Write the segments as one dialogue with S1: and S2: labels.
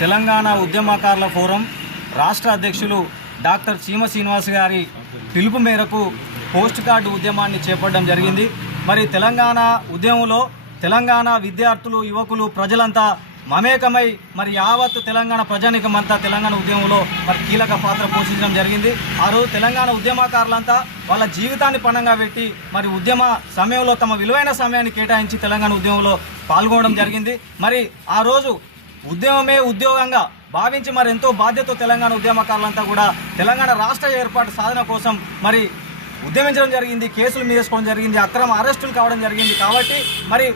S1: తెలంగాణ ఉద్యమకారుల ఫోరం రాష్ట్ర అధ్యక్షులు డాక్టర్ చీమ శ్రీనివాస్ గారి పిలుపు మేరకు పోస్ట్ కార్డు ఉద్యమాన్ని చేపట్టడం జరిగింది. మరి తెలంగాణ ఉద్యమంలో తెలంగాణ విద్యార్థులు యువకులు ప్రజలంతా మమేకమై మరి యావత్ తెలంగాణ ప్రజానికమంతా తెలంగాణ ఉద్యమంలో మరి కీలక పాత్ర పోషించడం జరిగింది. ఆ రోజు తెలంగాణ ఉద్యమకారులంతా వాళ్ళ జీవితాన్ని పణంగా పెట్టి మరి ఉద్యమ సమయంలో తమ విలువైన సమయాన్ని కేటాయించి తెలంగాణ ఉద్యమంలో పాల్గొనడం జరిగింది. మరి ఆ రోజు ఉద్యమమే ఉద్యోగంగా భావించి మరి ఎంతో బాధ్యత తెలంగాణ ఉద్యమకారులంతా కూడా తెలంగాణ రాష్ట్ర ఏర్పాటు సాధన కోసం మరి ఉద్యమించడం జరిగింది కేసులు మీదేసుకోవడం జరిగింది అక్రమ అరెస్టులు కావడం జరిగింది కాబట్టి మరి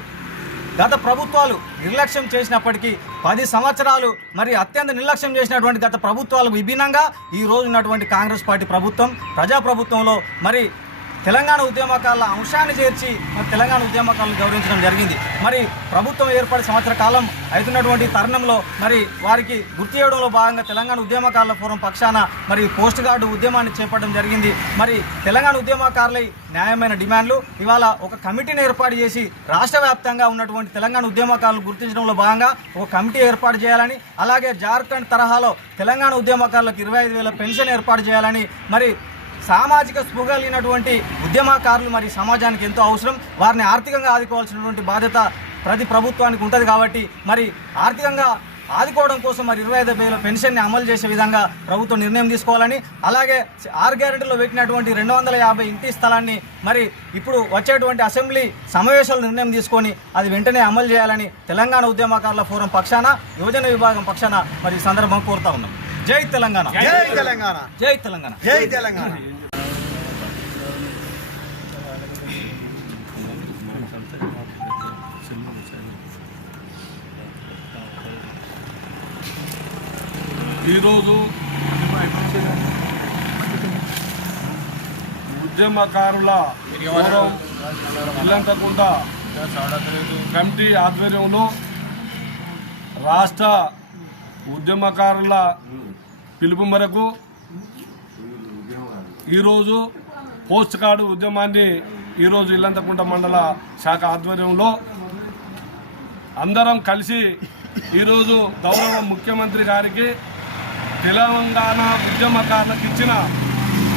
S1: గత ప్రభుత్వాలు నిర్లక్ష్యం చేసినప్పటికీ పది సంవత్సరాలు మరి అత్యంత నిర్లక్ష్యం చేసినటువంటి గత ప్రభుత్వాలకు విభిన్నంగా ఈ రోజు ఉన్నటువంటి కాంగ్రెస్ పార్టీ ప్రభుత్వం ప్రజాప్రభుత్వంలో మరి తెలంగాణ ఉద్యమకారుల అంశాన్ని చేర్చి మరి తెలంగాణ ఉద్యమకారులను గౌరవించడం జరిగింది. మరి ప్రభుత్వం ఏర్పడి సంవత్సర కాలం అవుతున్నటువంటి తరుణంలో మరి వారికి గుర్తు చేయడంలో భాగంగా తెలంగాణ ఉద్యమకారుల ఫోరం పక్షాన మరి కోస్ట్ గార్డు ఉద్యమాన్ని చేపట్టడం జరిగింది. మరి తెలంగాణ ఉద్యమకారులై న్యాయమైన డిమాండ్లు ఇవాళ ఒక కమిటీని ఏర్పాటు చేసి రాష్ట్ర వ్యాప్తంగా ఉన్నటువంటి తెలంగాణ ఉద్యమకారులు గుర్తించడంలో భాగంగా ఒక కమిటీ ఏర్పాటు చేయాలని అలాగే జార్ఖండ్ తరహాలో తెలంగాణ ఉద్యమకారులకు ఇరవై ఐదు వేల పెన్షన్ ఏర్పాటు చేయాలని మరి సామాజిక స్పృహ కలిగినటువంటి ఉద్యమకారులు మరి సమాజానికి ఎంతో అవసరం. వారిని ఆర్థికంగా ఆదుకోవాల్సినటువంటి బాధ్యత ప్రతి ప్రభుత్వానికి ఉంటుంది కాబట్టి మరి ఆర్థికంగా ఆదుకోవడం కోసం మరి ఇరవై ఐదు వేల పెన్షన్ని అమలు చేసే విధంగా ప్రభుత్వం నిర్ణయం తీసుకోవాలని అలాగే ఆరు గ్యారెంటీలో పెట్టినటువంటి రెండు వందల యాభై ఇంటి స్థలాన్ని మరి ఇప్పుడు వచ్చేటువంటి అసెంబ్లీ సమావేశాలు నిర్ణయం తీసుకొని అది వెంటనే అమలు చేయాలని తెలంగాణ ఉద్యమకారుల ఫోరం పక్షాన యువజన విభాగం పక్షాన మరి ఈ సందర్భం కోరుతా ఉన్నాం. జై తెలంగాణ.
S2: జై తెలంగాణ.
S1: జై తెలంగాణ.
S2: జై తెలంగాణ.
S3: ఈరోజు ఉద్యమకారుల ఫోరం ఇల్లంతకుంట కమిటీ ఆధ్వర్యంలో రాష్ట్ర ఉద్యమకారుల పిలుపు మేరకు ఈరోజు పోస్ట్ కార్డు ఉద్యమాన్ని ఈరోజు ఇల్లంతకుంట మండల శాఖ ఆధ్వర్యంలో అందరం కలిసి ఈరోజు గౌరవ ముఖ్యమంత్రి గారికి తెలంగాణ ఉద్యమకారులకు ఇచ్చిన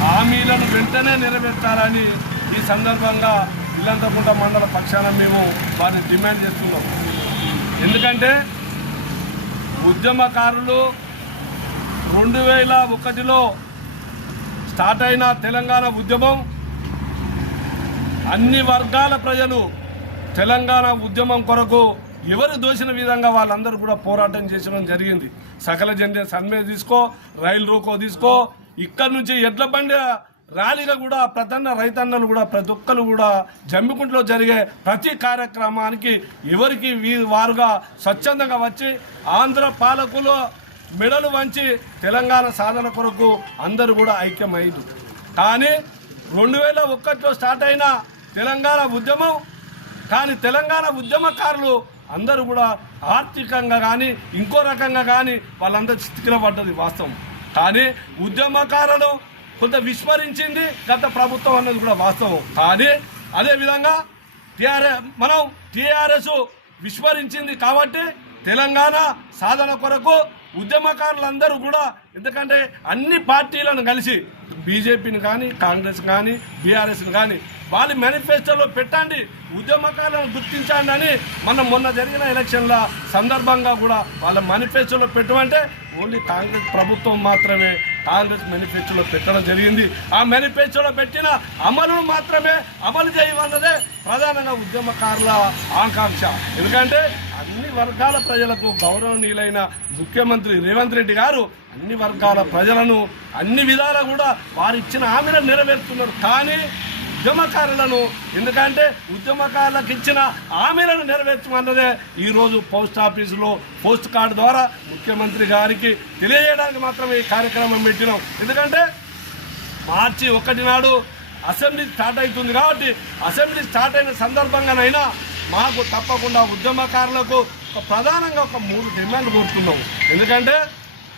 S3: హామీలను వెంటనే నెరవేర్చాలని ఈ సందర్భంగా ఇల్లంతకుంట మండల పక్షాన మేము వారిని డిమాండ్ చేస్తున్నాం. ఎందుకంటే ఉద్యమకారులు రెండు వేల ఒకటిలో స్టార్ట్ అయిన తెలంగాణ ఉద్యమం అన్ని వర్గాల ప్రజలు తెలంగాణ ఉద్యమం కొరకు ఎవరు దోచిన విధంగా వాళ్ళందరూ కూడా పోరాటం చేసడం జరిగింది. సకల జెండా సన్మే తీసుకో రైలు రోకో తీసుకో. ఇక్కడ నుంచి ఎడ్ల బండి ర్యాలీగా కూడా ప్రతన్న రైతన్నలు కూడా ప్రతి ఒక్కరు కూడా జమ్మికుంటలో జరిగే ప్రతి కార్యక్రమానికి ఎవరికి వారుగా స్వచ్ఛందంగా వచ్చి ఆంధ్ర పాలకులు మెడలు వంచి తెలంగాణ సాధన కొరకు అందరూ కూడా ఐక్యమైదు కానీ రెండు వేల ఒకటిలో స్టార్ట్ అయిన తెలంగాణ ఉద్యమం కానీ తెలంగాణ ఉద్యమకారులు అందరూ కూడా ఆర్థికంగా కానీ ఇంకో రకంగా కానీ వాళ్ళందరూ చితికిన పడ్డది వాస్తవం. కానీ ఉద్యమకారులు కొంత విస్మరించింది గత ప్రభుత్వం అన్నది కూడా వాస్తవం. కానీ అదేవిధంగా టీఆర్ఎస్ మనం టీఆర్ఎస్ విస్మరించింది కాబట్టి తెలంగాణ సాధన కొరకు ఉద్యమకారులందరూ కూడా ఎందుకంటే అన్ని పార్టీలను కలిసి బీజేపీని కానీ కాంగ్రెస్ కానీ బీఆర్ఎస్ని కానీ వాళ్ళ మేనిఫెస్టోలో పెట్టండి ఉద్యమకారులను గుర్తించండి అని మనం మొన్న జరిగిన ఎలక్షన్ల సందర్భంగా కూడా వాళ్ళ మేనిఫెస్టోలో పెట్టమంటే ఓన్లీ కాంగ్రెస్ ప్రభుత్వం మాత్రమే కాంగ్రెస్ మేనిఫెస్టోలో పెట్టడం జరిగింది. ఆ మేనిఫెస్టోలో పెట్టిన అమలును మాత్రమే అమలు చేయమన్నదే ప్రధానంగా ఉద్యమకారుల ఆకాంక్ష. ఎందుకంటే అన్ని వర్గాల ప్రజలకు గౌరవనీయులైన ముఖ్యమంత్రి రేవంత్ రెడ్డి గారు అన్ని వర్గాల ప్రజలను అన్ని విధాలా కూడా వారిచ్చిన హామీలను నెరవేరుస్తున్నారు కానీ ఉద్యమకారులను ఎందుకంటే ఉద్యమకారులకు ఇచ్చిన హామీలను నెరవేర్చమన్నదే ఈరోజు పోస్ట్ ఆఫీసులో పోస్ట్ కార్డు ద్వారా ముఖ్యమంత్రి గారికి తెలియజేయడానికి మాత్రమే ఈ కార్యక్రమం పెట్టినాం. ఎందుకంటే మార్చి ఒకటి నాడు అసెంబ్లీ స్టార్ట్ అవుతుంది కాబట్టి అసెంబ్లీ స్టార్ట్ అయిన సందర్భంగానైనా మాకు తప్పకుండా ఉద్యమకారులకు ఒక ప్రధానంగా ఒక మూడు డిమాండ్ కోరుతున్నాము ఎందుకంటే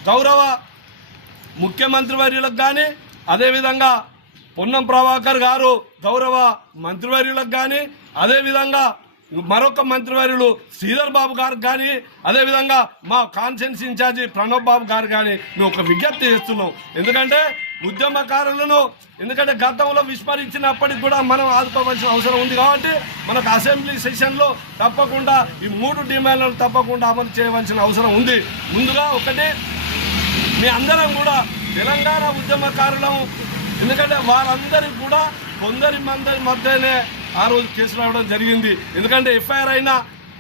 S3: గౌరవ ముఖ్యమంత్రి వర్యులకు కానీ అదేవిధంగా పొన్నం ప్రభాకర్ గారు గౌరవ మంత్రివర్యులకు కానీ అదేవిధంగా మరొక మంత్రివర్యులు శ్రీధర్ బాబు గారికి కానీ అదేవిధంగా మా కాన్సెన్స్ ఇన్ఛార్జి ప్రణబ్ బాబు గారు కానీ మేము ఒక విజ్ఞప్తి చేస్తున్నాం. ఎందుకంటే ఉద్యమకారులను ఎందుకంటే గతంలో విస్మరించినప్పటికి కూడా మనం ఆదుకోవాల్సిన అవసరం ఉంది కాబట్టి మనకు అసెంబ్లీ సెషన్లో తప్పకుండా ఈ మూడు డిమాండ్లను తప్పకుండా అమలు చేయవలసిన అవసరం ఉంది. ముందుగా ఒకటి మీ అందరం కూడా తెలంగాణ ఉద్యమకారులం ఎందుకంటే వారందరికీ కూడా కొందరి మంది మధ్యనే ఆ రోజు కేసు రావడం జరిగింది. ఎందుకంటే ఎఫ్ఐఆర్ అయిన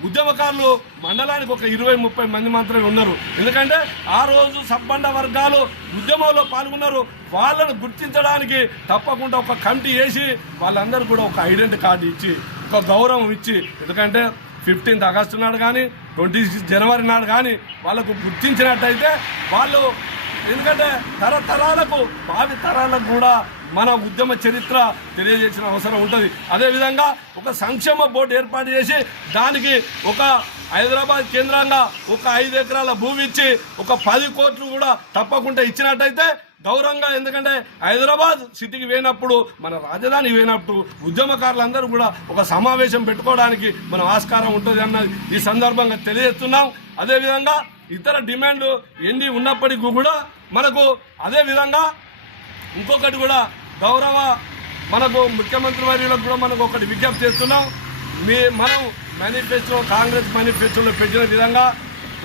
S3: ఉద్యమకారులు మండలానికి ఒక ఇరవై ముప్పై మంది మాత్రమే ఉన్నారు. ఎందుకంటే ఆ రోజు సబ్బండ వర్గాలు ఉద్యమంలో పాల్గొన్నారు. వాళ్ళను గుర్తించడానికి తప్పకుండా ఒక కమిటీ వేసి వాళ్ళందరూ కూడా ఒక ఐడెంటి కార్డు ఇచ్చి ఒక గౌరవం ఇచ్చి ఎందుకంటే ఫిఫ్టీన్త్ ఆగస్టు నాడు కానీ ట్వంటీ జనవరి నాడు కానీ వాళ్ళకు గుర్తించినట్టయితే వాళ్ళు ఎందుకంటే తరతరాలకు భావి తరాలకు కూడా మన ఉద్యమ చరిత్ర తెలియజేసిన అవసరం ఉంటుంది. అదేవిధంగా ఒక సంక్షేమ బోర్డు ఏర్పాటు చేసి దానికి ఒక హైదరాబాద్ కేంద్రంగా ఒక ఐదు ఎకరాల భూమి ఇచ్చి ఒక పది కోట్లు కూడా తప్పకుండా ఇచ్చినట్టయితే గౌరవంగా ఎందుకంటే హైదరాబాద్ సిటీకి పోయినప్పుడు మన రాజధాని పోయినప్పుడు ఉద్యమకారులందరూ కూడా ఒక సమావేశం పెట్టుకోవడానికి మనం ఆస్కారం ఉంటుంది అన్నది ఈ సందర్భంగా తెలియజేస్తున్నాం. అదేవిధంగా ఇతర డిమాండ్లు ఎన్ని ఉన్నప్పటికీ కూడా మనకు అదే విధంగా ఇంకొకటి కూడా గౌరవ మనకు ముఖ్యమంత్రి వర్యులకు కూడా మనకు ఒకటి విజ్ఞప్తి చేస్తున్నాం. మీ మనం మేనిఫెస్టో కాంగ్రెస్ మేనిఫెస్టోలో పెట్టిన విధంగా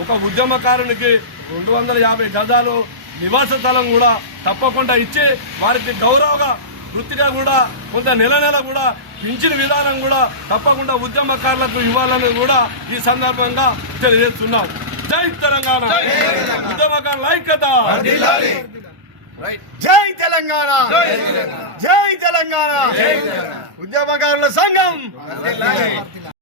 S3: ఒక ఉద్యమకారునికి రెండు వందల యాభై గజాలు నివాస స్థలం కూడా తప్పకుండా ఇచ్చి వారికి గౌరవగా వృత్తిగా కూడా కొంత నెల నెల కూడా పెంచిన విధానం కూడా తప్పకుండా ఉద్యమకారులకు ఇవ్వాలని కూడా ఈ సందర్భంగా తెలియజేస్తున్నాం. జై తెలంగాణ. ఉద్యమకారుల ఐక్యత
S2: జై తెలంగాణ. జై తెలంగాణ. ఉద్యమకారుల సంఘం.